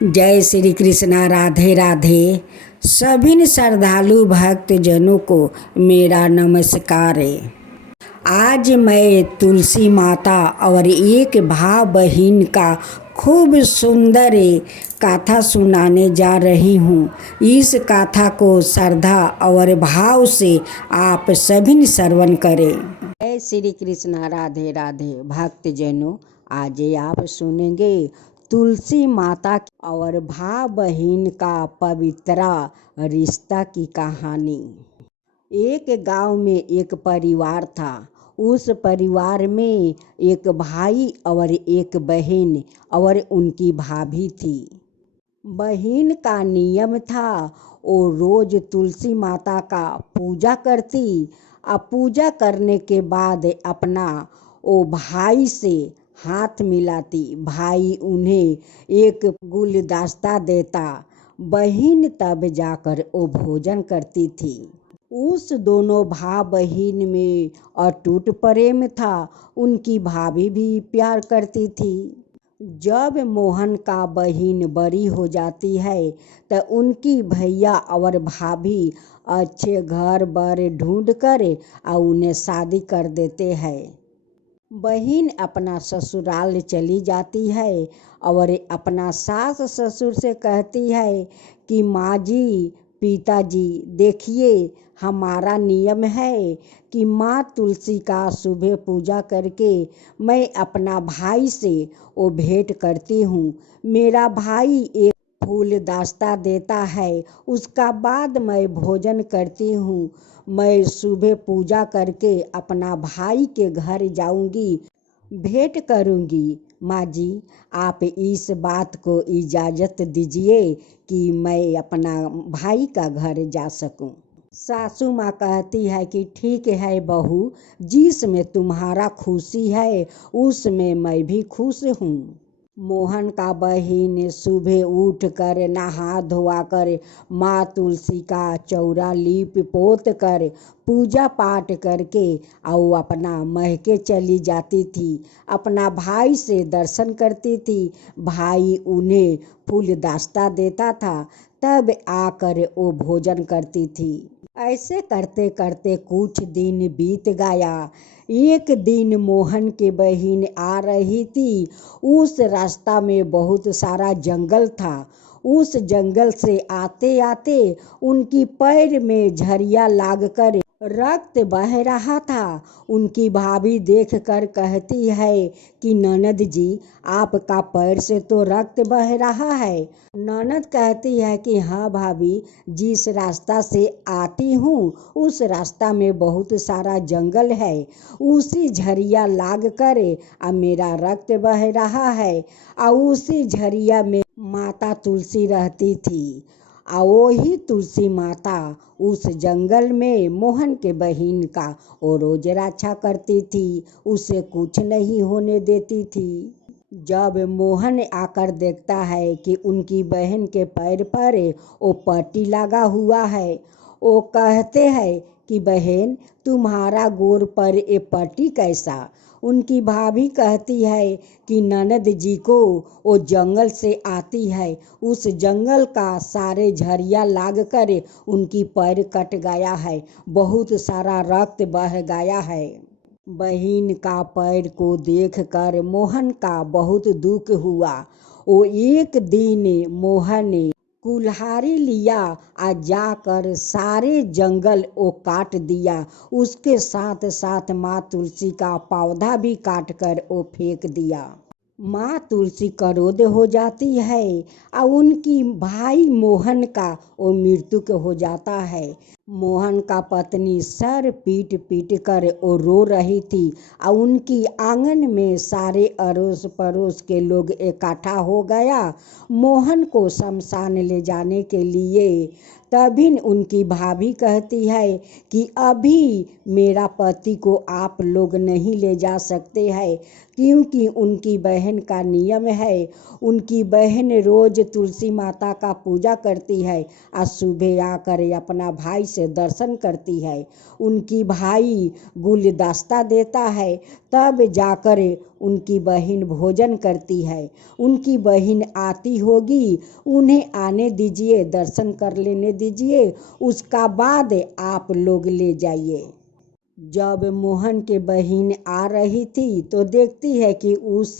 जय श्री कृष्णा। राधे राधे। सभी श्रद्धालु भक्त जनों को मेरा नमस्कार है। आज मैं तुलसी माता और एक भाई बहन का खूब सुंदर कथा सुनाने जा रही हूँ। इस कथा को श्रद्धा और भाव से आप सभी श्रवण करें। जय श्री कृष्णा। राधे राधे। भक्त जनों, आज आप सुनेंगे तुलसी माता और भाई बहन का पवित्र रिश्ता की कहानी। एक गांव में एक परिवार था। उस परिवार में एक भाई और एक बहन और उनकी भाभी थी। बहन का नियम था वो रोज तुलसी माता का पूजा करती। अब पूजा करने के बाद अपना वो भाई से हाथ मिलाती। भाई उन्हें एक गुलदस्ता देता। बहन तब जाकर वो भोजन करती थी। उस दोनों भाई बहन में अटूट प्रेम था। उनकी भाभी भी प्यार करती थी। जब मोहन का बहन बड़ी हो जाती है तो उनकी भैया और भाभी अच्छे घर बार ढूंढ कर और उन्हें शादी कर देते हैं। बहन अपना ससुराल चली जाती है और अपना सास ससुर से कहती है कि माँ जी, पिताजी, देखिए हमारा नियम है कि माँ तुलसी का सुबह पूजा करके मैं अपना भाई से वो भेंट करती हूँ। मेरा भाई एक फूलदास्ता देता है, उसका बाद मैं भोजन करती हूँ। मैं सुबह पूजा करके अपना भाई के घर जाऊंगी, भेंट करूंगी। माँ जी, आप इस बात को इजाज़त दीजिए कि मैं अपना भाई का घर जा सकूं। सासू माँ कहती है कि ठीक है बहू, जिसमें तुम्हारा खुशी है उसमें मैं भी खुश हूँ। मोहन का बहन सुबह उठ कर नहा धोआ कर माँ तुलसी का चौरा लीप पोत कर पूजा पाठ करके और अपना महके चली जाती थी। अपना भाई से दर्शन करती थी। भाई उन्हें फूलदास्ता देता था, तब आकर वो भोजन करती थी। ऐसे करते करते कुछ दिन बीत गया। एक दिन मोहन की बहन आ रही थी। उस रास्ता में बहुत सारा जंगल था। उस जंगल से आते आते उनकी पैर में झरिया लागकर रक्त बह रहा था। उनकी भाभी देखकर कहती है कि ननद जी, आपका पैर से तो रक्त बह रहा है। ननद कहती है कि हाँ भाभी, जिस रास्ता से आती हूँ उस रास्ता में बहुत सारा जंगल है, उसी झरिया लाग कर मेरा रक्त बह रहा है। और उसी झरिया में माता तुलसी रहती थी। वही तुलसी माता उस जंगल में मोहन के बहन का वो रोज रक्षा करती थी, उसे कुछ नहीं होने देती थी। जब मोहन आकर देखता है कि उनकी बहन के पैर पर वो पट्टी लगा हुआ है, वो कहते हैं कि बहन, तुम्हारा गोर पर ये पट्टी कैसा? उनकी भाभी कहती है कि ननद जी को वो जंगल से आती है, उस जंगल का सारे झरिया लाग कर उनकी पैर कट गया है, बहुत सारा रक्त बह गया है। बहन का पैर को देखकर मोहन का बहुत दुख हुआ। वो एक दिन मोहन ने कुल्हाड़ी लिया और जाकर सारे जंगल वो काट दिया। उसके साथ साथ माँ तुलसी का पौधा भी काट कर वो फेंक दिया। माँ तुलसी क्रोध हो जाती है और उनकी भाई मोहन का वो मृत्यु हो जाता है। मोहन का पत्नी सर पीट पीट कर वो रो रही थी और उनकी आंगन में सारे अड़ोस पड़ोस के लोग इकट्ठा हो गया मोहन को शमशान ले जाने के लिए। तभी उनकी भाभी कहती है कि अभी मेरा पति को आप लोग नहीं ले जा सकते हैं, क्योंकि उनकी बहन का नियम है। उनकी बहन रोज तुलसी माता का पूजा करती है और सुबह आकर अपना भाई से दर्शन करती है, उनकी भाई गुलदस्ता देता है, तब जाकर उनकी बहन भोजन करती है। उनकी बहन आती होगी, उन्हें आने दीजिए, दर्शन कर लेने दीजिए, उसका बाद आप लोग ले जाइए। जब मोहन के बहन आ रही थी तो देखती है कि उस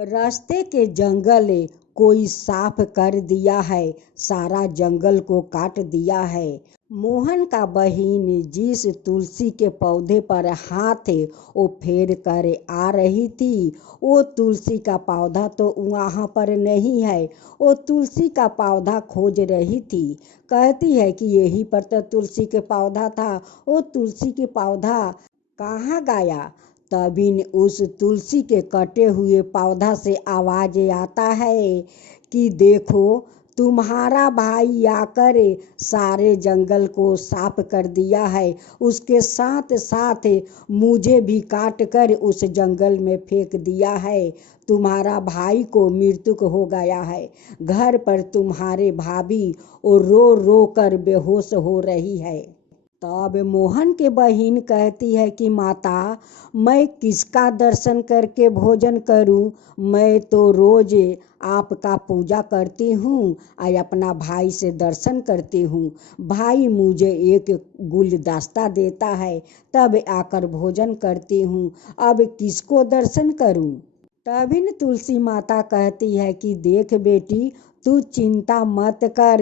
रास्ते के जंगल कोई साफ कर दिया है, सारा जंगल को काट दिया है। मोहन का बहन जिस तुलसी के पौधे पर हाथ वो फेर कर आ रही थी, वो तुलसी का पौधा तो वहाँ पर नहीं है। वो तुलसी का पौधा खोज रही थी, कहती है कि यहीं पर तो तुलसी के पौधा था, वो तुलसी के पौधा कहाँ गया। तभी उस तुलसी के कटे हुए पौधा से आवाज आता है कि देखो, तुम्हारा भाई आकर सारे जंगल को साफ कर दिया है, उसके साथ साथ मुझे भी काट कर उस जंगल में फेंक दिया है। तुम्हारा भाई को मृत्यु हो गया है। घर पर तुम्हारे भाभी और रो रो कर बेहोश हो रही है। तब मोहन के बहन कहती है कि माता, मैं किसका दर्शन करके भोजन करूं? मैं तो रोज आपका पूजा करती हूँ और अपना भाई से दर्शन करती हूँ। भाई मुझे एक गुलदस्ता देता है, तब आकर भोजन करती हूँ। अब किसको दर्शन करूँ? तभी न तुलसी माता कहती है कि देख बेटी, तू चिंता मत कर,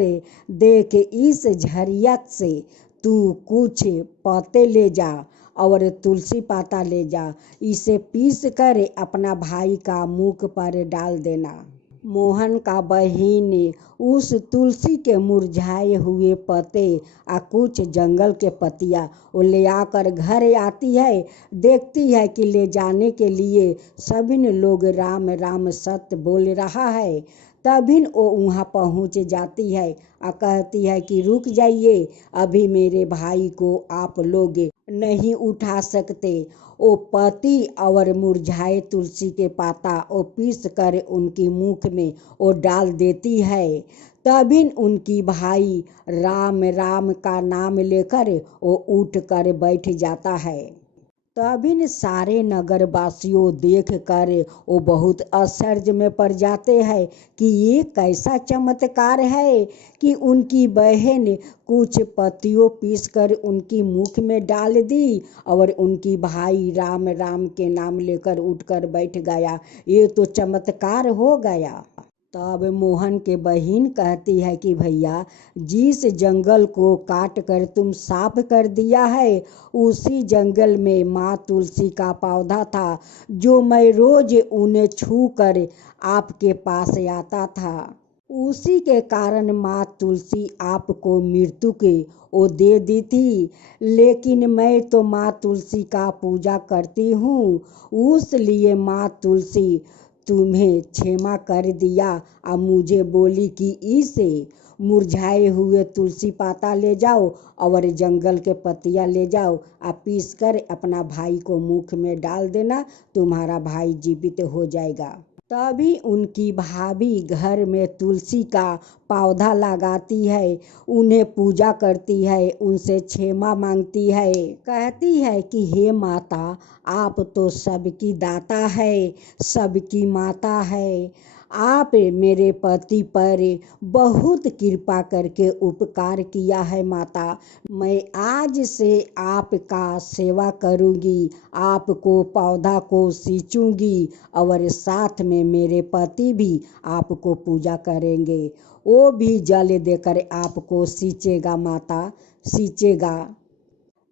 देख इस झरिया से तू कुछ पत्ते ले जा और तुलसी पाता ले जा, इसे पीस कर अपना भाई का मुख पर डाल देना। मोहन का बहन उस तुलसी के मुरझाए हुए पत्ते और कुछ जंगल के पत्तियाँ वो ले आकर घर आती है। देखती है कि ले जाने के लिए सभी लोग राम राम सत्य बोल रहा है। तभी वो वहाँ पहुँच जाती है और कहती है कि रुक जाइए, अभी मेरे भाई को आप लोग नहीं उठा सकते। वो पति और मुरझाए तुलसी के पाता वो पीस कर उनकी मुख में वो डाल देती है। तभी उनकी भाई राम राम का नाम लेकर वो उठ कर बैठ जाता है। तभी सारे नगरवासियों देख कर वो बहुत आश्चर्य में पड़ जाते हैं कि ये कैसा चमत्कार है कि उनकी बहन कुछ पत्तियों पीस कर उनकी मुख में डाल दी और उनकी भाई राम राम के नाम लेकर उठकर बैठ गया। ये तो चमत्कार हो गया। तब मोहन के बहन कहती है कि भैया, जिस जंगल को काट कर तुम साफ कर दिया है, उसी जंगल में माँ तुलसी का पौधा था, जो मैं रोज उन्हें छू कर आपके पास आता था। उसी के कारण माँ तुलसी आपको मृत्यु के वो दे दी थी। लेकिन मैं तो माँ तुलसी का पूजा करती हूँ, उसलिए माँ तुलसी तुम्हें क्षमा कर दिया और मुझे बोली कि इसे मुरझाए हुए तुलसी पाता ले जाओ और जंगल के पत्तियाँ ले जाओ और पीस कर अपना भाई को मुख में डाल देना, तुम्हारा भाई जीवित हो जाएगा। तभी उनकी भाभी घर में तुलसी का पौधा लगाती है, उन्हें पूजा करती है, उनसे क्षमा मांगती है। कहती है कि हे माता, आप तो सबकी दाता है, सबकी माता है। आप मेरे पति पर बहुत कृपा करके उपकार किया है माता। मैं आज से आपका सेवा करूंगी, आपको पौधा को सींचूंगी और साथ में मेरे पति भी आपको पूजा करेंगे। वो भी जल देकर आपको सींचेगा माता, सींचेगा।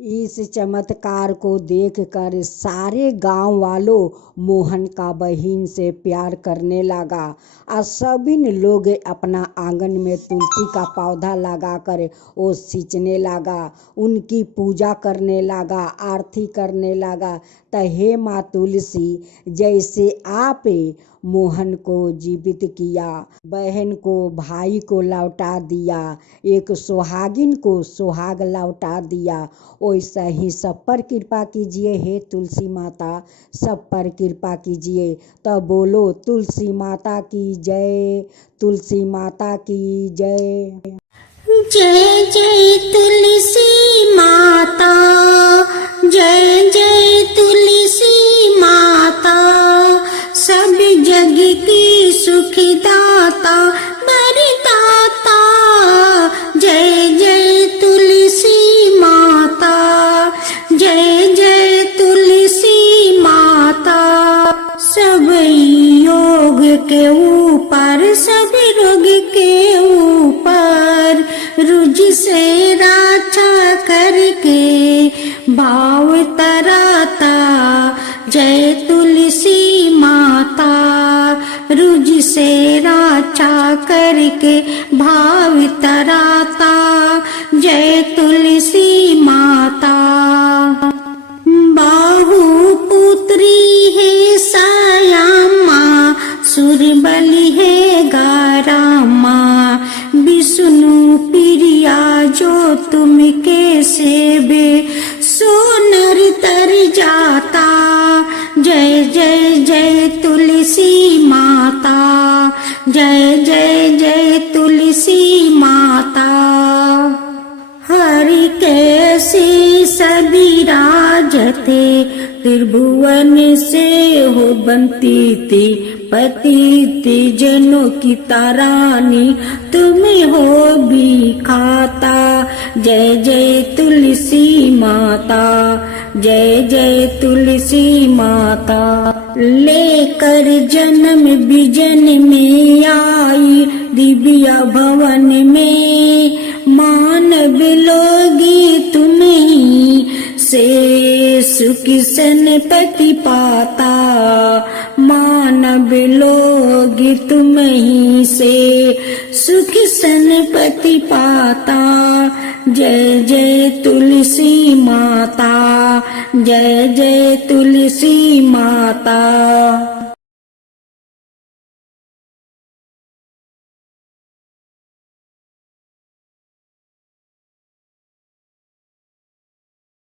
इस चमत्कार को देखकर सारे गांव वालों मोहन का बहन से प्यार करने लगा और सभी लोग अपना आंगन में तुलसी का पौधा लगाकर वो सींचने लगा, उनकी पूजा करने लगा, आरती करने लगा। तो हे माँ तुलसी, जैसे आप मोहन को जीवित किया, बहन को भाई को लौटा दिया, एक सुहागिन को सुहाग लौटा दिया, वैसा ही सब पर कृपा कीजिए हे तुलसी माता, सब पर कृपा कीजिए। तो बोलो तुलसी माता की जय, तुलसी माता की जय। जय जय तुलसी माता, जय जय तुलसी माता, सब जग की सुखदाता वरदाता। जय जय तुलसी माता, जय जय तुलसी माता। सब योग के ऊपर, सब रोग के ऊपर, रुझ से रक्षा करके भाव तराता। जय तुलसी माता, रुझ से रक्षा करके भाव तराता। जय तुलसी माता। बाहु पुत्री है सयामा, सुर बलि है गारामा, विष्णु प्रिया जो तुम के सेवे, सो नर तर जाता। जय जय जय तुलसी माता, जय जय जय तुलसी माता। हरि कैसे सभी राजते, त्रिभुवन से हो बनती थी, पतित जनों की तारानी तुम हो भी खाता। जय जय तुलसी माता, जय जय तुलसी माता। लेकर जन्म बिजन में आई, दिव्या भवन में मानव लोगी तुम ही से सुख सनपति पाता। मानव लोग तुम ही से सुख सनपति पाता। जय जय तुलसी माता, जय जय तुलसी माता।